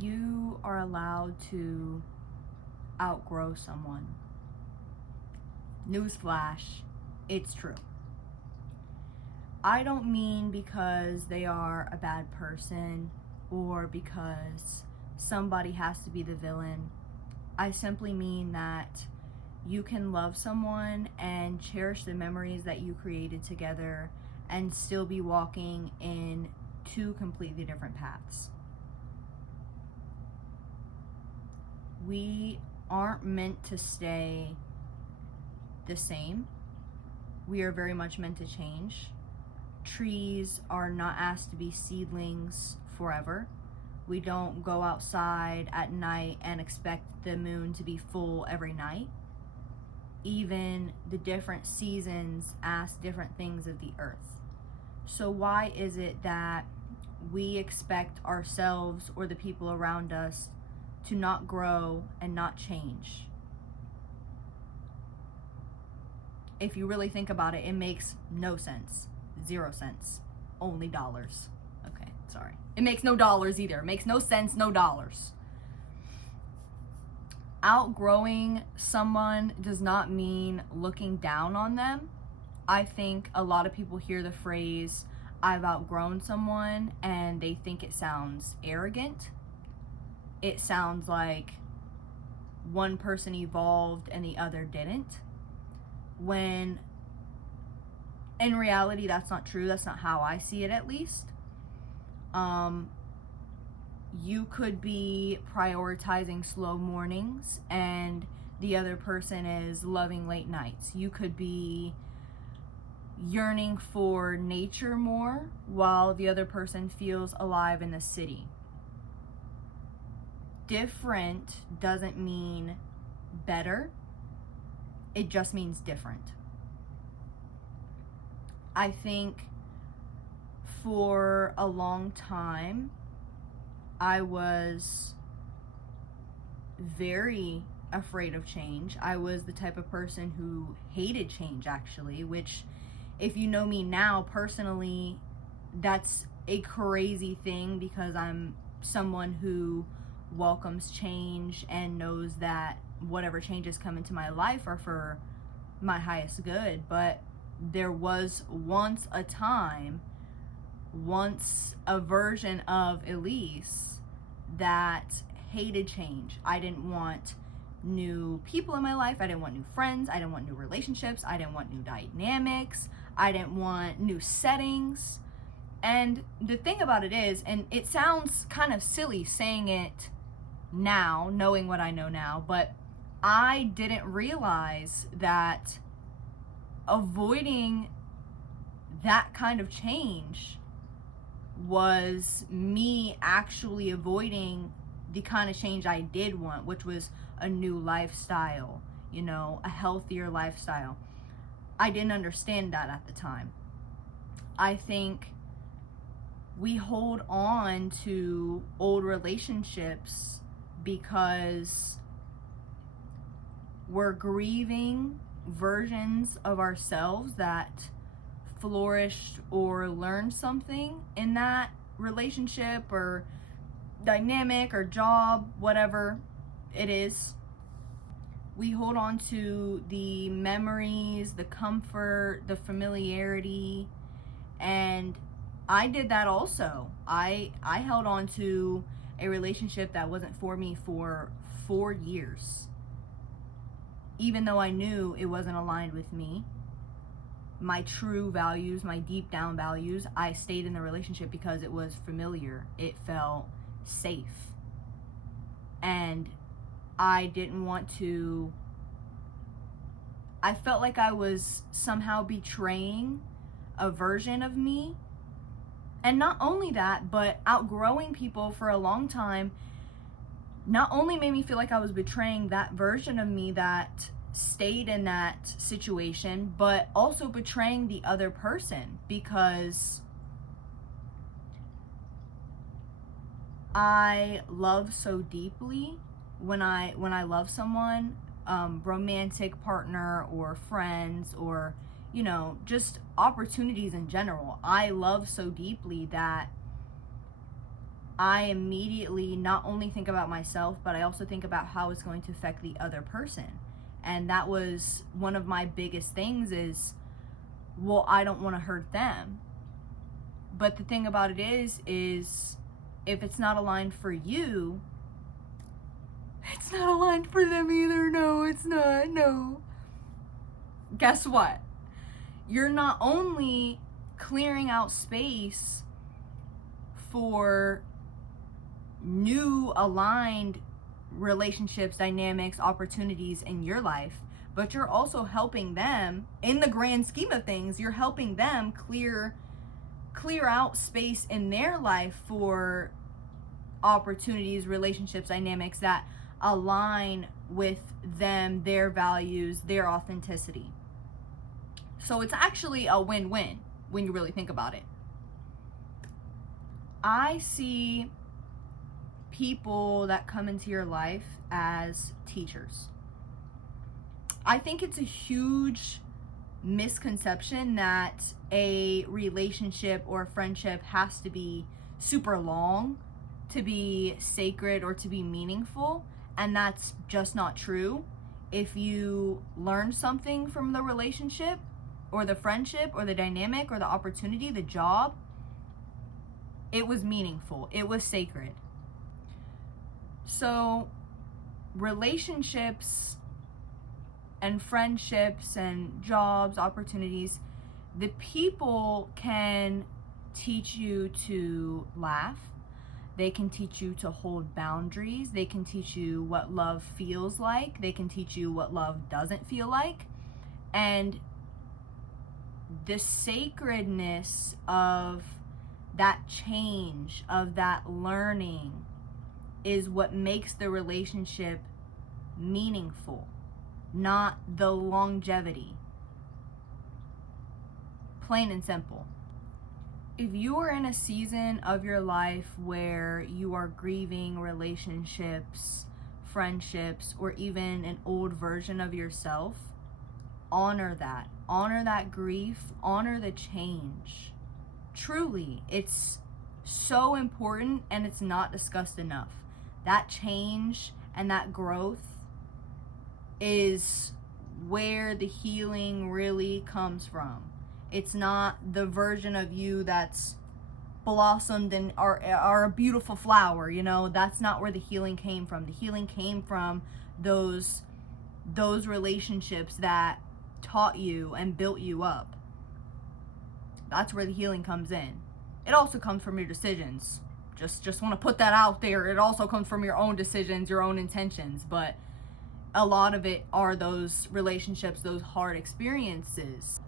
You are allowed to outgrow someone. Newsflash, it's true. I don't mean because they are a bad person or because somebody has to be the villain. I simply mean that you can love someone and cherish the memories that you created together and still be walking in two completely different paths. We aren't meant to stay the same. We are very much meant to change. Trees are not asked to be seedlings forever. We don't go outside at night and expect the moon to be full every night. Even the different seasons ask different things of the earth. So why is it that we expect ourselves or the people around us to not grow and not change? If you really think about it, it makes no sense. 0 cents. Only dollars. Okay, sorry. It makes no dollars either. It makes no sense, no dollars. Outgrowing someone does not mean looking down on them. I think a lot of people hear the phrase, I've outgrown someone, and they think it sounds arrogant. It sounds like one person evolved and the other didn't. When in reality, that's not true. That's not how I see it, at least. You could be prioritizing slow mornings and the other person is loving late nights. You could be yearning for nature more while the other person feels alive in the city. Different doesn't mean better. It just means different. I think for a long time, I was very afraid of change. I was the type of person who hated change, actually, which, if you know me now personally, that's a crazy thing because I'm someone who welcomes change and knows that whatever changes come into my life are for my highest good. But there was once a time, once a version of Elise that hated change. I didn't want new people in my life. I didn't want new friends. I didn't want new relationships. I didn't want new dynamics. I didn't want new settings. And the thing about it is, and it sounds kind of silly saying it now, knowing what I know now, but I didn't realize that avoiding that kind of change was me actually avoiding the kind of change I did want, which was a new lifestyle, a healthier lifestyle. I didn't understand that at the time. I think we hold on to old relationships because we're grieving versions of ourselves that flourished or learned something in that relationship or dynamic or job, whatever it is. We hold on to the memories, the comfort, the familiarity, and I did that also. I held on to a relationship that wasn't for me for 4 years, even though I knew it wasn't aligned with me. My true values, my deep down values, I stayed in the relationship because it was familiar. It felt safe. And I didn't want to, I felt like I was somehow betraying a version of me. And not only that, but outgrowing people for a long time not only made me feel like I was betraying that version of me that stayed in that situation, but also betraying the other person, because I love so deeply when I love someone, romantic partner or friends or just opportunities in general. I love so deeply that I immediately not only think about myself, but I also think about how it's going to affect the other person. And that was one of my biggest things is, well, I don't want to hurt them. But the thing about it is if it's not aligned for you, it's not aligned for them either. No, it's not. No. Guess what? You're not only clearing out space for new aligned relationships, dynamics, opportunities in your life, but you're also helping them, in the grand scheme of things, you're helping them clear out space in their life for opportunities, relationships, dynamics that align with them, their values, their authenticity. So it's actually a win-win when you really think about it. I see people that come into your life as teachers. I think it's a huge misconception that a relationship or a friendship has to be super long to be sacred or to be meaningful, and that's just not true. If you learn something from the relationship or the friendship or the dynamic or the opportunity, the job, it was meaningful, it was sacred. So relationships and friendships and jobs, opportunities, the people can teach you to laugh. They can teach you to hold boundaries. They can teach you what love feels like. They can teach you what love doesn't feel like. And the sacredness of that change, of that learning, is what makes the relationship meaningful, not the longevity. Plain and simple. If you are in a season of your life where you are grieving relationships, friendships, or even an old version of yourself, honor that. Honor that grief. Honor the change. Truly, it's so important and it's not discussed enough. That change and that growth is where the healing really comes from. It's not the version of you that's blossomed and are a beautiful flower, you know. That's not where the healing came from. The healing came from those relationships that taught you and built you up. That's where the healing comes in. It also comes from your decisions. Just want to put that out there. It also comes from your own decisions, your own intentions, but a lot of it are those relationships, those hard experiences.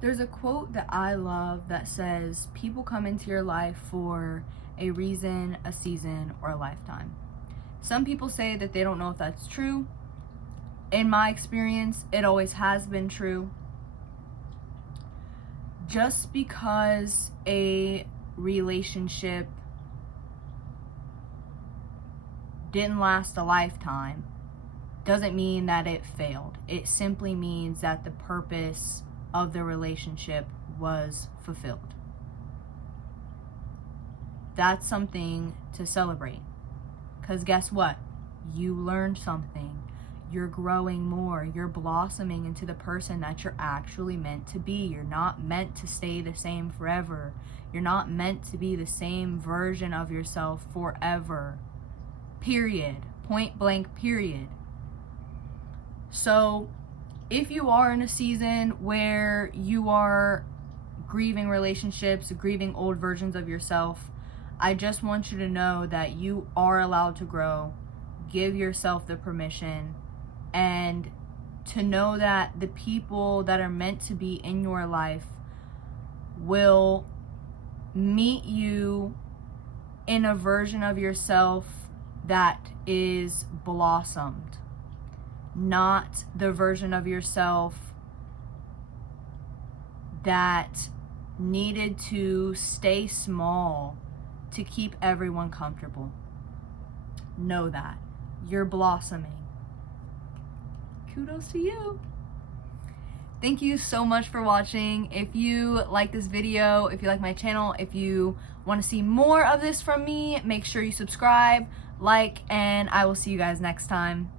There's a quote that I love that says, people come into your life for a reason, a season, or a lifetime. Some people say that they don't know if that's true. In my experience, it always has been true. Just because a relationship didn't last a lifetime doesn't mean that it failed. It simply means that the purpose of the relationship was fulfilled. That's something to celebrate. Because guess what? You learned something. You're growing more. You're blossoming into the person that you're actually meant to be. You're not meant to stay the same forever. You're not meant to be the same version of yourself forever. Period. Point blank, period. So, if you are in a season where you are grieving relationships, grieving old versions of yourself, I just want you to know that you are allowed to grow. Give yourself the permission, and to know that the people that are meant to be in your life will meet you in a version of yourself that is blossomed. Not the version of yourself that needed to stay small to keep everyone comfortable. Know that. You're blossoming. Kudos to you. Thank you so much for watching. If you like this video, if you like my channel, if you want to see more of this from me, make sure you subscribe, like, and I will see you guys next time.